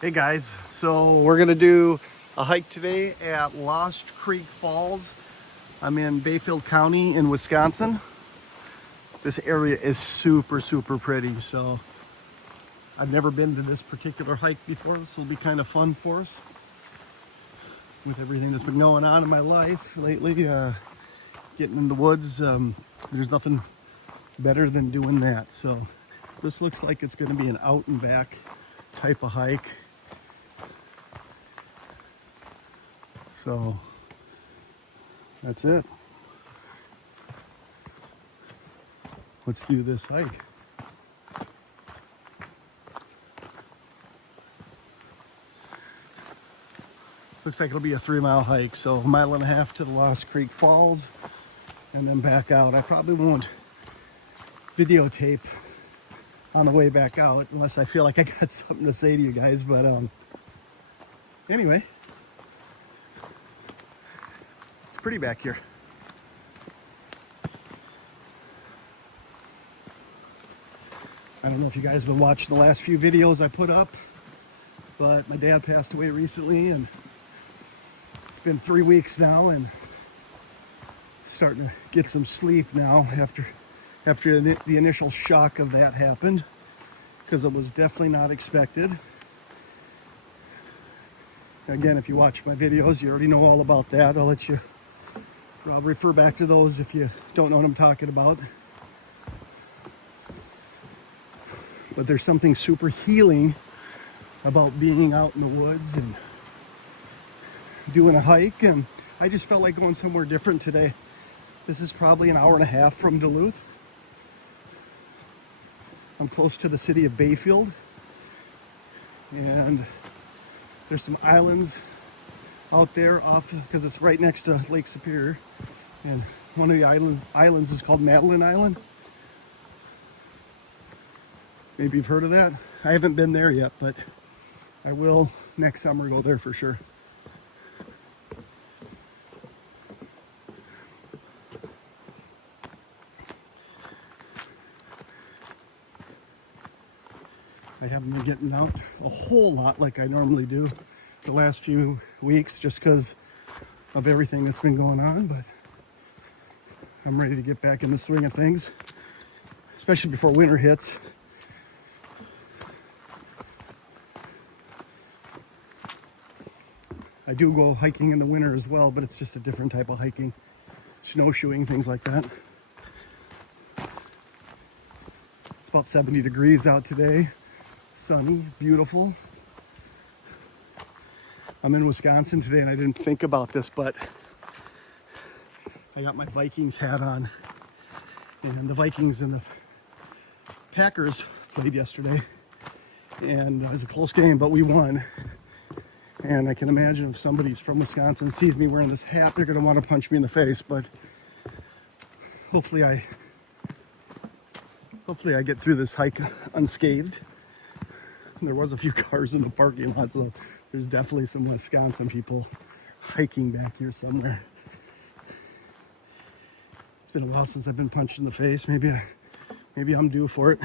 Hey guys, so we're gonna do a hike today at Lost Creek Falls. I'm in Bayfield County in Wisconsin. This area is super pretty, so I've never been to this particular hike before. This will be kind of fun for us with everything that's been going on in my life lately. Getting in the woods, there's nothing better than doing that. So this looks like it's gonna be an out and back type of hike. So that's it. Let's do this hike. Looks like it'll be a 3-mile hike, so a mile and a half to the Lost Creek Falls and then back out. I probably won't videotape on the way back out unless I feel like I got something to say to you guys, but anyway, it's pretty back here. I don't know if you guys have been watching the last few videos I put up, but my dad passed away recently and it's been 3 weeks now and starting to get some sleep now after the initial shock of that happened, because it was definitely not expected. Again, if you watch my videos, you already know all about that. I'll refer back to those if you don't know what I'm talking about. But there's something super healing about being out in the woods and doing a hike, and I just felt like going somewhere different today. This is probably an hour and a half from Duluth. I'm close to the city of Bayfield, and there's some islands out there off, because it's right next to Lake Superior, and one of the islands is called Madeline Island. Maybe you've heard of that. I haven't been there yet, but I will next summer go there for sure. I haven't been getting out a whole lot like I normally do the last few weeks just because of everything that's been going on, but I'm ready to get back in the swing of things, especially before winter hits. I do go hiking in the winter as well, but it's just a different type of hiking. Snowshoeing, things like that. It's about 70 degrees out today. Sunny, beautiful. I'm in Wisconsin today and I didn't think about this, but I got my Vikings hat on. And the Vikings and the Packers played yesterday. And it was a close game, but we won. And I can imagine if somebody's from Wisconsin sees me wearing this hat, they're going to want to punch me in the face. But hopefully I get through this hike unscathed. There was a few cars in the parking lot, so there's definitely some Wisconsin people hiking back here somewhere. It's been a while since I've been punched in the face. Maybe I'm due for it.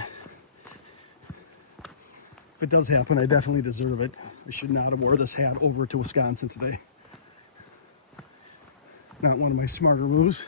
If it does happen, I definitely deserve it. I should not have wore this hat over to Wisconsin today. Not one of my smarter moves.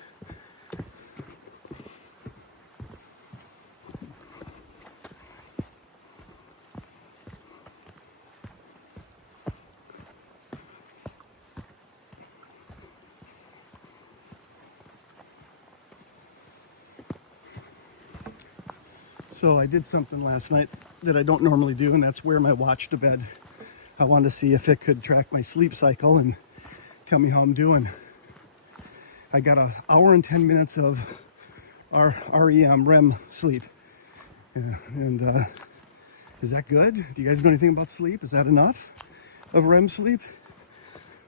So I did something last night that I don't normally do, and that's wear my watch to bed. I wanted to see if it could track my sleep cycle and tell me how I'm doing. I got an hour and 10 minutes of REM sleep. And is that good? Do you guys know anything about sleep? Is that enough of REM sleep?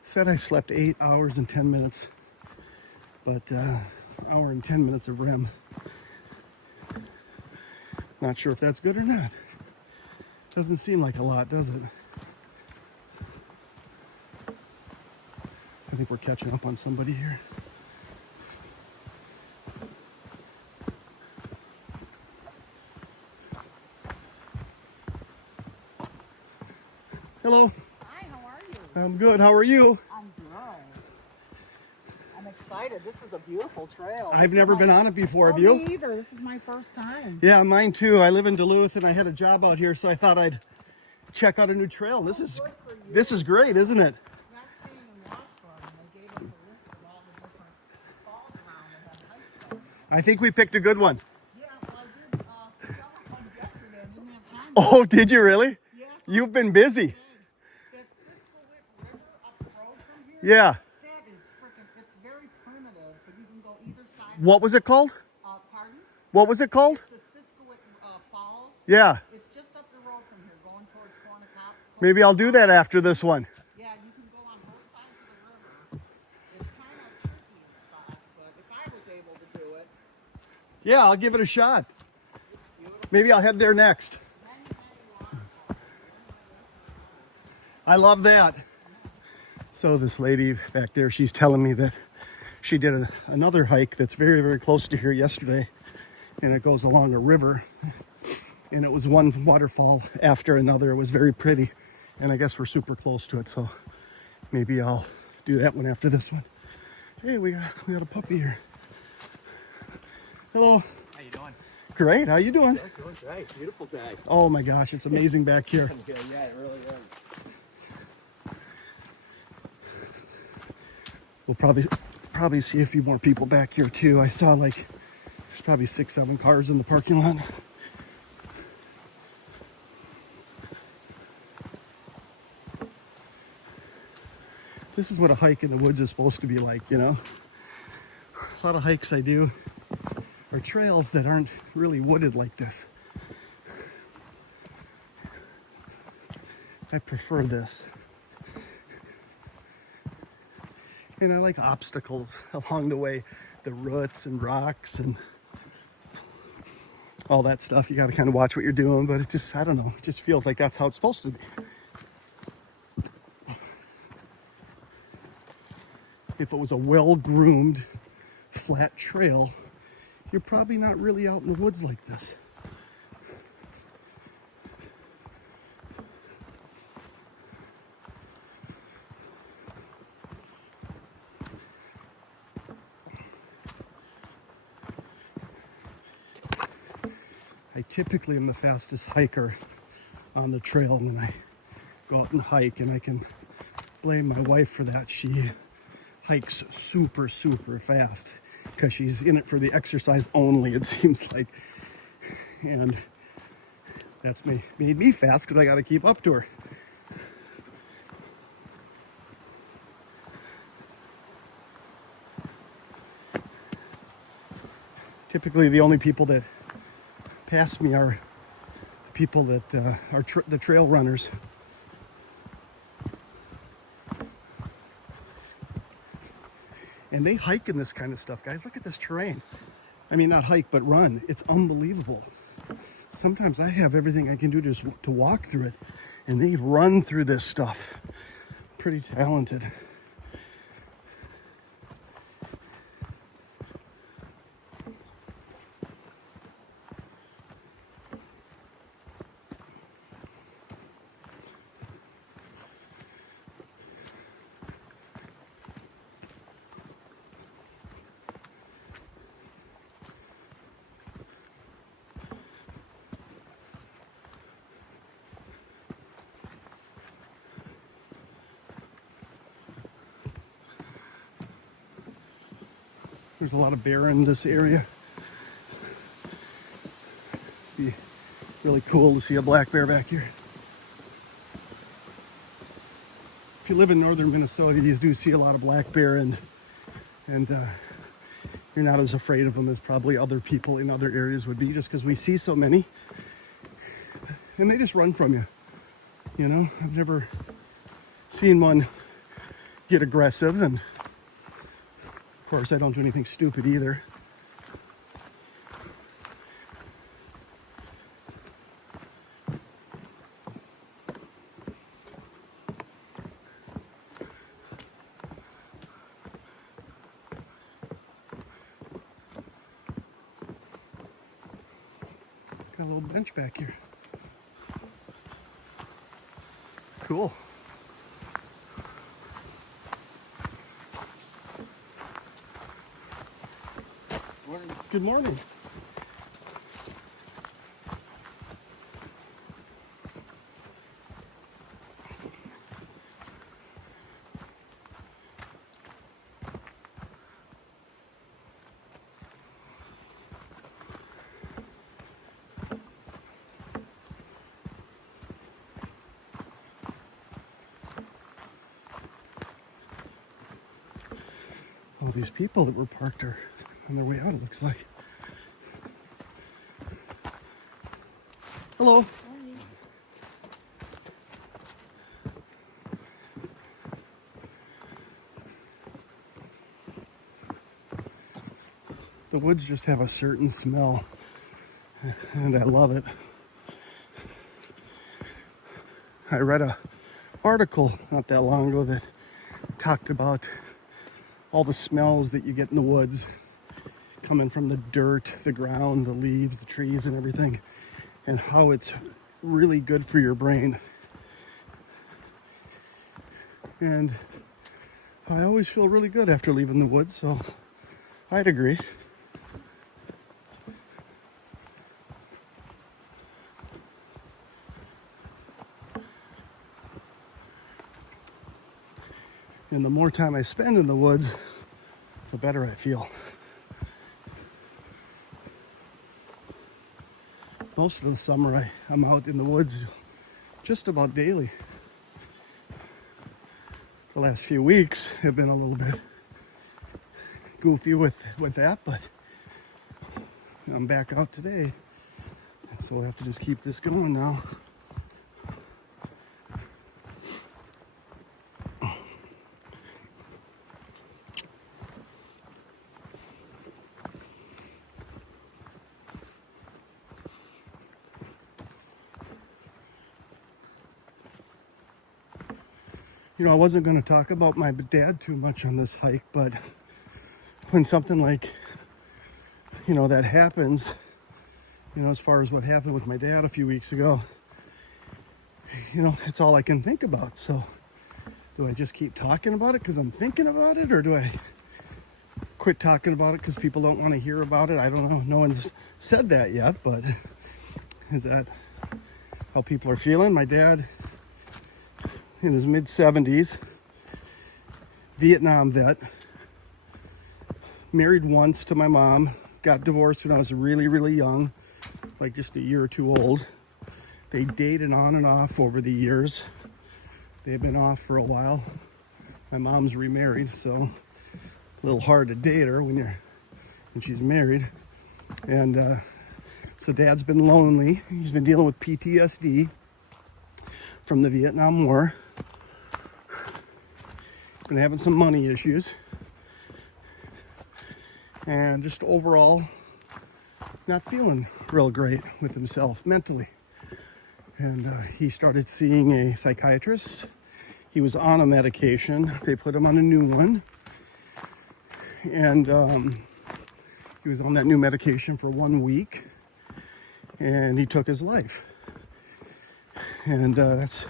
Said I slept 8 hours and 10 minutes, but hour and 10 minutes of REM. Not sure if that's good or not. Doesn't seem like a lot, does it? I think we're catching up on somebody here. Hello. Hi, how are you? I'm good. How are you? I'm good. I'm excited. This is a beautiful trail. I've never been on it before. Have Me you? either. This is my first time. Yeah, mine too. I live in Duluth and I had a job out here, so I thought I'd check out a new trail. Good for you. This is great, isn't it? Yeah, I'm staying in Washburn, and they gave us a list of all the different falls around that have hikes on. I think we picked a good one. Yeah, well, I did some ones yesterday. I didn't have time. Oh, did you really? Yes. You've been busy. That Siskowit River up the road from here. Yeah. That is freaking. It's very primitive, but you can go either side. What was it called? Pardon? What was it called? The Siskowit Falls. Yeah. It's just up the road from here, going towards Cornucopia. Maybe I'll do that after this one. Yeah, you can go on both sides of the river. It's kind of tricky in spots, but if I was able to do it, Yeah, I'll give it a shot. it's beautiful. Maybe I'll head there next. Many waterfalls. I love that. So this lady back there, she's telling me that she did another hike that's very, very close to here yesterday. And it goes along a river. And it was one waterfall after another. It was very pretty. And I guess we're super close to it. So maybe I'll do that one after this one. Hey, we got a puppy here. Hello. How you doing? Great. How you doing? Yeah, doing great. Beautiful day. Oh my gosh, it's amazing back here. Yeah, it really is. We'll probably see a few more people back here too. I saw like there's probably 6-7 cars in the parking lot. This is what a hike in the woods is supposed to be like, you know. A lot of hikes I do are trails that aren't really wooded like this. I prefer this. And I like obstacles along the way, the roots and rocks and all that stuff. You got to kind of watch what you're doing, but it just, I don't know, it just feels like that's how it's supposed to be. If it was a well-groomed, flat trail, you're probably not really out in the woods like this. I typically am the fastest hiker on the trail when I go out and hike, and I can blame my wife for that. She hikes super, super fast because she's in it for the exercise only, it seems like. And that's made me fast because I got to keep up to her. Typically, the only people that pass me are the people that are the trail runners. And they hike in this kind of stuff, guys. Look at this terrain. I mean, not hike, but run. It's unbelievable. Sometimes I have everything I can do just to walk through it, and they run through this stuff. Pretty talented. There's a lot of bear in this area. Be really cool to see a black bear back here. If you live in northern Minnesota, you do see a lot of black bear, and you're not as afraid of them as probably other people in other areas would be, just because we see so many, and they just run from you. You know, I've never seen one get aggressive, and of course, I don't do anything stupid either. Got a little bench back here. Cool. Morning. Good morning. All these people that were parked are on their way out, it looks like. Hello. The woods just have a certain smell, and I love it. I read a article not that long ago that talked about all the smells that you get in the woods coming from the dirt, the ground, the leaves, the trees, and everything, and how it's really good for your brain. And I always feel really good after leaving the woods, so I'd agree. And the more time I spend in the woods, the better I feel. Most of the summer I'm out in the woods just about daily. The last few weeks have been a little bit goofy with that, but I'm back out today. So we'll have to just keep this going now. You know, I wasn't going to talk about my dad too much on this hike, but when something like, that happens, as far as what happened with my dad a few weeks ago, it's all I can think about. So do I just keep talking about it because I'm thinking about it, or do I quit talking about it because people don't want to hear about it? I don't know. No one's said that yet, but is that how people are feeling? My dad, in his mid-70s, Vietnam vet, married once to my mom, got divorced when I was really, really young, like just a year or two old. They dated on and off over the years. They've been off for a while. My mom's remarried, so a little hard to date her when she's married. And so Dad's been lonely. He's been dealing with PTSD from the Vietnam War. Been having some money issues, and just overall not feeling real great with himself mentally. And he started seeing a psychiatrist. He was on a medication. They put him on a new one, and he was on that new medication for 1 week, and he took his life. And that's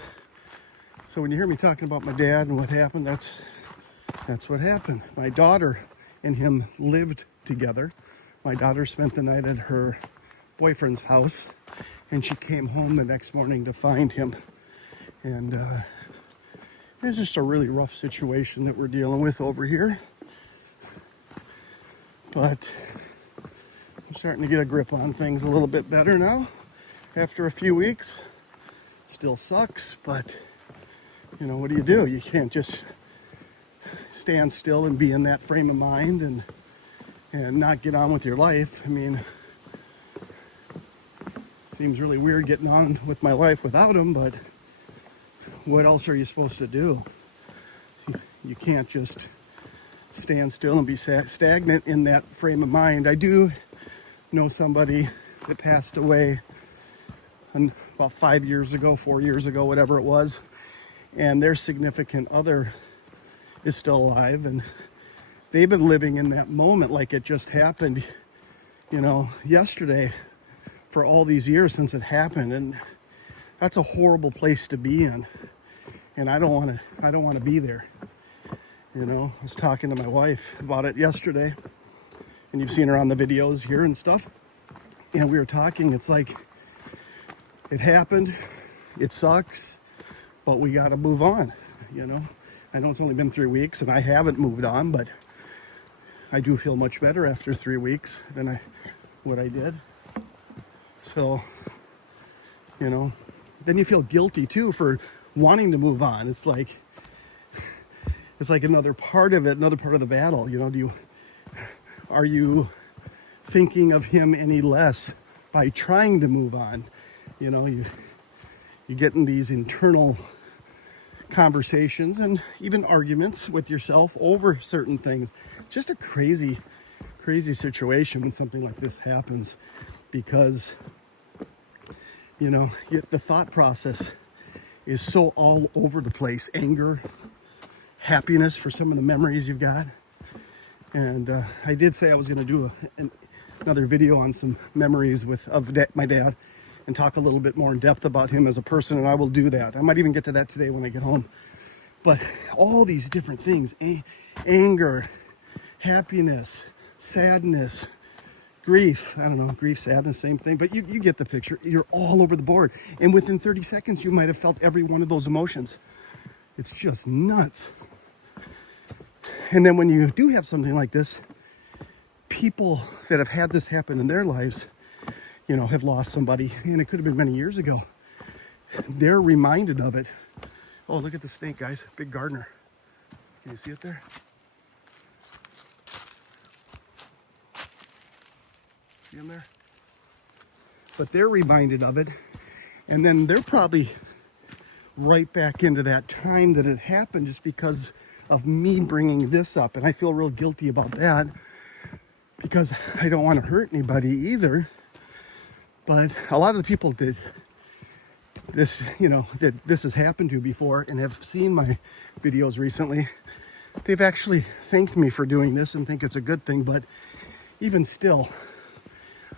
so when you hear me talking about my dad and what happened, that's what happened. My daughter and him lived together. My daughter spent the night at her boyfriend's house, and she came home the next morning to find him. And it's just a really rough situation that we're dealing with over here. But I'm starting to get a grip on things a little bit better now after a few weeks. It still sucks, but what do? You can't just stand still and be in that frame of mind and not get on with your life. I mean, it seems really weird getting on with my life without him, but what else are you supposed to do? You can't just stand still and be stagnant in that frame of mind. I do know somebody that passed away about 5 years ago, 4 years ago, whatever it was, and their significant other is still alive, and they've been living in that moment like it just happened, yesterday for all these years since it happened. And that's a horrible place to be in. and I don't want to be there. You know, I was talking to my wife about it yesterday, and you've seen her on the videos here and stuff. And we were talking, it's like, it happened, it sucks, but we got to move on, you know. I know it's only been 3 weeks and I haven't moved on, but I do feel much better after 3 weeks than what I did. So, you know, then you feel guilty too for wanting to move on. It's like another part of it, another part of the battle. You know, are you thinking of him any less by trying to move on? You know, you get in these internal conversations and even arguments with yourself over certain things. Just a crazy situation when something like this happens, because, you know, the thought process is so all over the place. Anger, happiness for some of the memories you've got. And I did say I was going to do another video on some memories of my dad, and talk a little bit more in depth about him as a person, and I will do that. I might even get to that today when I get home. But all these different things, anger, happiness, sadness, grief, I don't know, grief, sadness, same thing, but you get the picture. You're all over the board. And within 30 seconds, you might have felt every one of those emotions. It's just nuts. And then when you do have something like this, people that have had this happen in their lives, you know, have lost somebody, and it could have been many years ago, they're reminded of it. Oh, look at the snake, guys. Big gardener. Can you see it there? See him there? But they're reminded of it, and then they're probably right back into that time that it happened, just because of me bringing this up. And I feel real guilty about that, because I don't want to hurt anybody either. But a lot of the people that this, you know, that this has happened to before and have seen my videos recently, they've actually thanked me for doing this and think it's a good thing. But even still,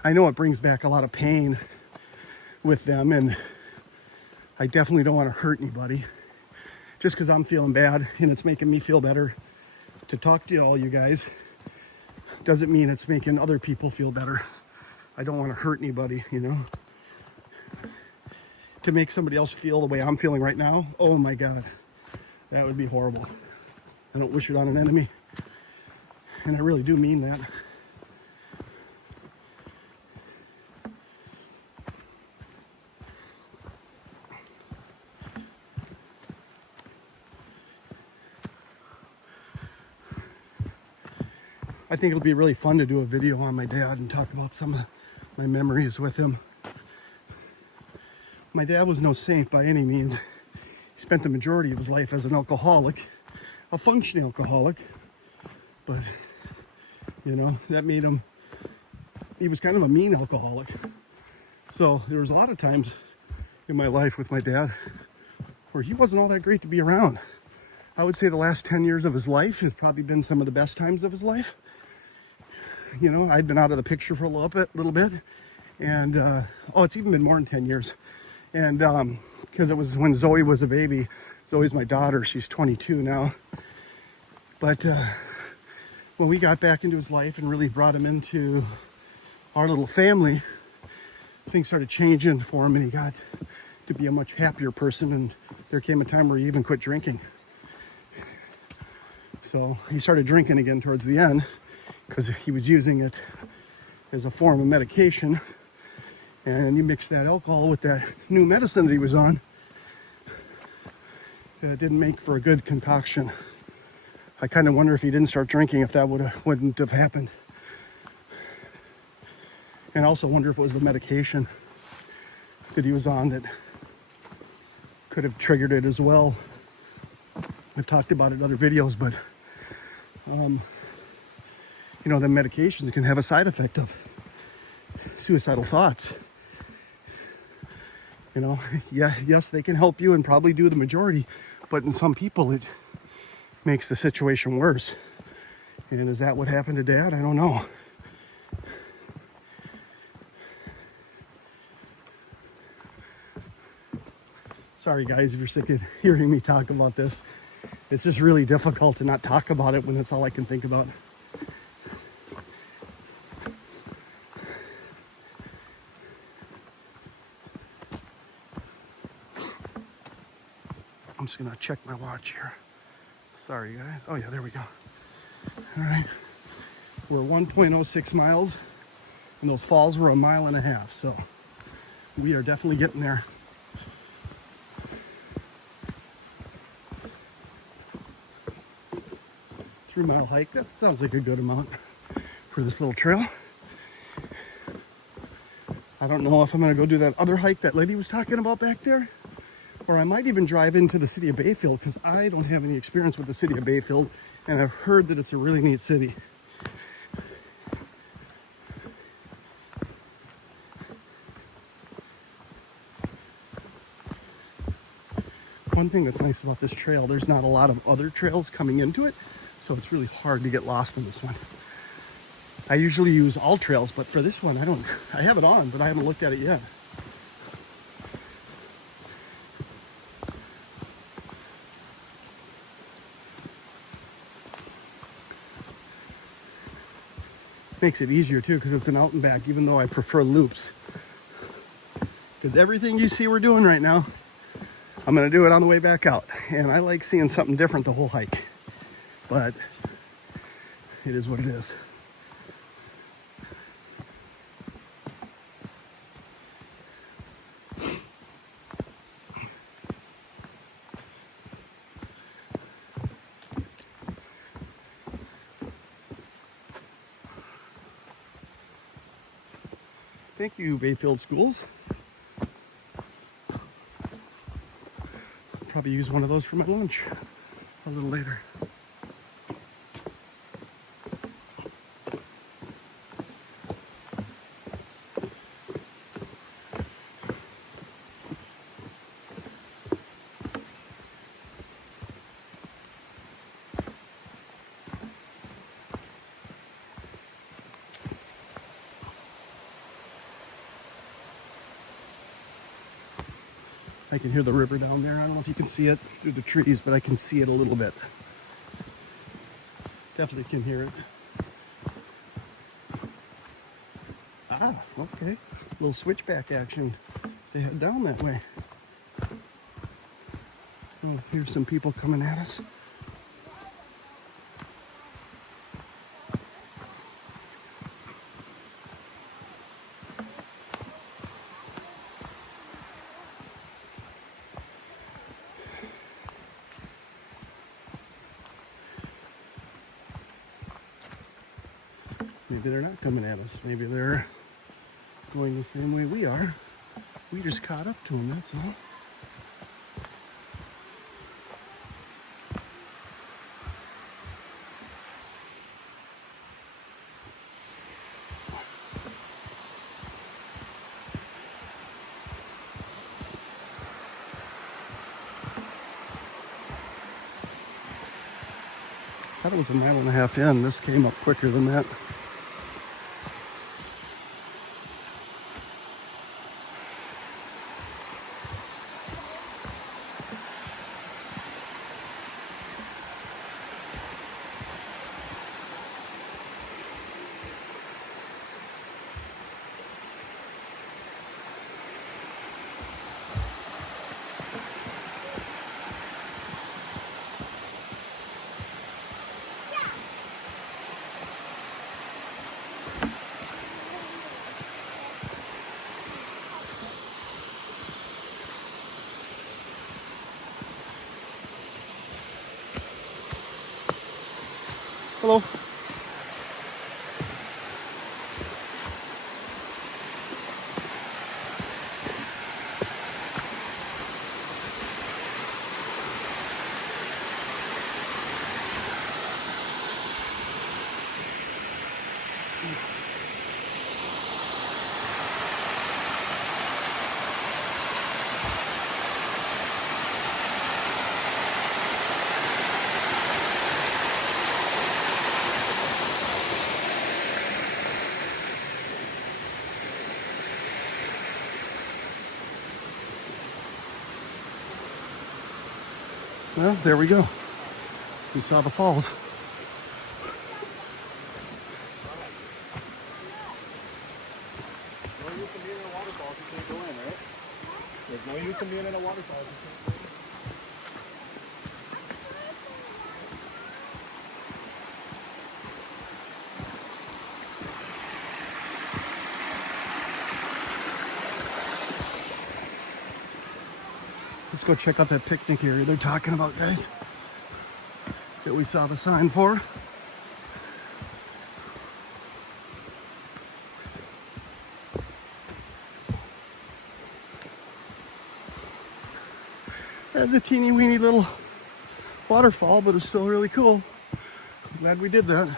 I know it brings back a lot of pain with them, and I definitely don't want to hurt anybody. Just because I'm feeling bad and it's making me feel better to talk to all you guys doesn't mean it's making other people feel better. I don't want to hurt anybody, you know. To make somebody else feel the way I'm feeling right now, oh my God, that would be horrible. I don't wish it on an enemy. And I really do mean that. I think it'll be really fun to do a video on my dad and talk about some of my memories with him. My dad was no saint by any means. He spent the majority of his life as an alcoholic, a functioning alcoholic, but, you know, that made him, he was kind of a mean alcoholic. So there was a lot of times in my life with my dad where he wasn't all that great to be around. I would say the last 10 years of his life has probably been some of the best times of his life. You know, I'd been out of the picture for a little bit, and it's even been more than 10 years. And because it was when Zoe was a baby. Zoe's my daughter. She's 22 now. But when we got back into his life and really brought him into our little family, things started changing for him, and he got to be a much happier person. And there came a time where he even quit drinking. So he started drinking again towards the end, because he was using it as a form of medication. And you mix that alcohol with that new medicine that he was on, it didn't make for a good concoction. I kind of wonder if he didn't start drinking, if that wouldn't have happened. And I also wonder if it was the medication that he was on that could have triggered it as well. I've talked about it in other videos, but you know, the medications can have a side effect of suicidal thoughts. You know, yes, they can help you and probably do the majority, but in some people it makes the situation worse. And is that what happened to Dad? I don't know. Sorry guys if you're sick of hearing me talk about this. It's just really difficult to not talk about it when it's all I can think about. I'm just gonna check my watch here. Sorry guys. Oh yeah, there we go. All right. We're 1.06 miles and those falls were 1.5 miles. So we are definitely getting there. 3-mile hike. That sounds like a good amount for this little trail. I don't know if I'm gonna go do that other hike that lady was talking about back there, or I might even drive into the city of Bayfield because I don't have any experience with the city of Bayfield and I've heard that it's a really neat city. One thing that's nice about this trail, there's not a lot of other trails coming into it, so it's really hard to get lost in this one. I usually use all trails, but for this one, I have it on, but I haven't looked at it yet. Makes it easier too, because it's an out and back, even though I prefer loops. Because everything you see we're doing right now, I'm gonna do it on the way back out. And I like seeing something different the whole hike. But it is what it is. Thank you, Bayfield Schools. Probably use one of those for my lunch a little later. I can hear the river down there. I don't know if you can see it through the trees, but I can see it a little bit. Definitely can hear it. Ah, okay. A little switchback action. They head down that way. Oh, here's some people coming at us. Maybe they're not coming at us. Maybe they're going the same way we are. We just caught up to them, that's all. I thought it was 1.5 miles in. This came up quicker than that. Hello. Well, there we go. We saw the falls. No use in being in a waterfall if you can't go in, right? There's no use in being in a waterfall if you can't go in. Let's go check out that picnic area they're talking about, guys. That we saw the sign for. That's a teeny weeny little waterfall, but it's still really cool. Glad we did that.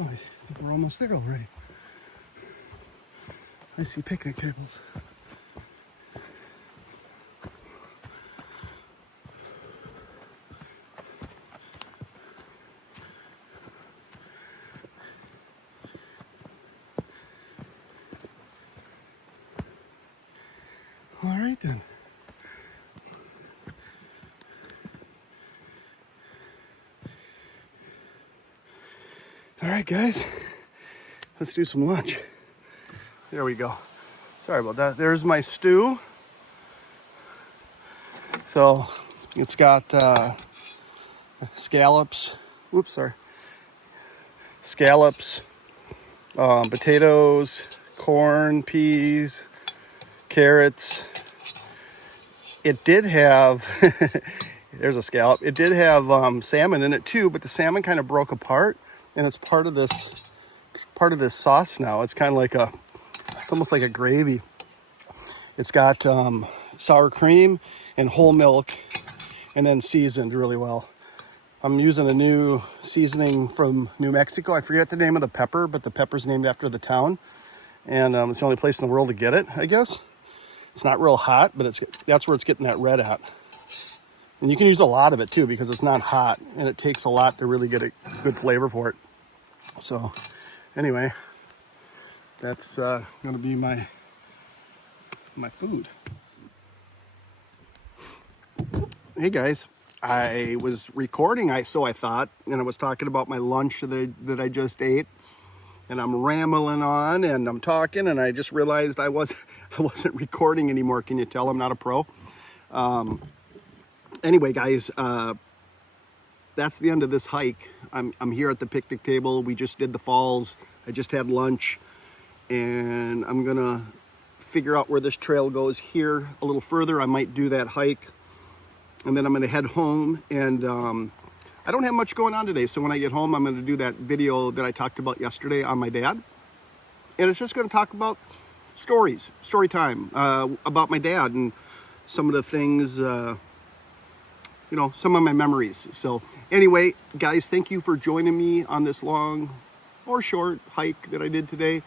Oh, I think we're almost there already. I see picnic tables. All right then. All right, guys, let's do some lunch. There we go. Sorry about that. There's my stew. So it's got scallops. Whoops, sorry. Scallops, potatoes, corn, peas, carrots. It did have, there's a scallop. It did have salmon in it too, but the salmon kind of broke apart, and it's part of this sauce now. It's kind of like it's almost like a gravy. It's got sour cream and whole milk, and then seasoned really well. I'm using a new seasoning from New Mexico. I forget the name of the pepper, but the pepper's named after the town, and it's the only place in the world to get it, I guess. It's not real hot, but that's where it's getting that red at. And you can use a lot of it too because it's not hot, and it takes a lot to really get a good flavor for it. So anyway, that's going to be my food. Hey guys, I was recording, so I thought, and I was talking about my lunch that I just ate, and I'm rambling on and I'm talking, and I just realized I wasn't recording anymore. Can you tell I'm not a pro? Anyway, guys, that's the end of this hike. I'm here at the picnic table. We just did the falls. I just had lunch, and I'm gonna figure out where this trail goes here a little further. I might do that hike, and then I'm gonna head home. And I don't have much going on today, so when I get home, I'm gonna do that video that I talked about yesterday on my dad, and it's just gonna talk about story time about my dad and some of the things. Some of my memories. So anyway, guys, thank you for joining me on this long or short hike that I did today.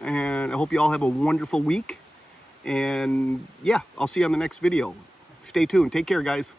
And I hope you all have a wonderful week. And yeah, I'll see you on the next video. Stay tuned. Take care, guys.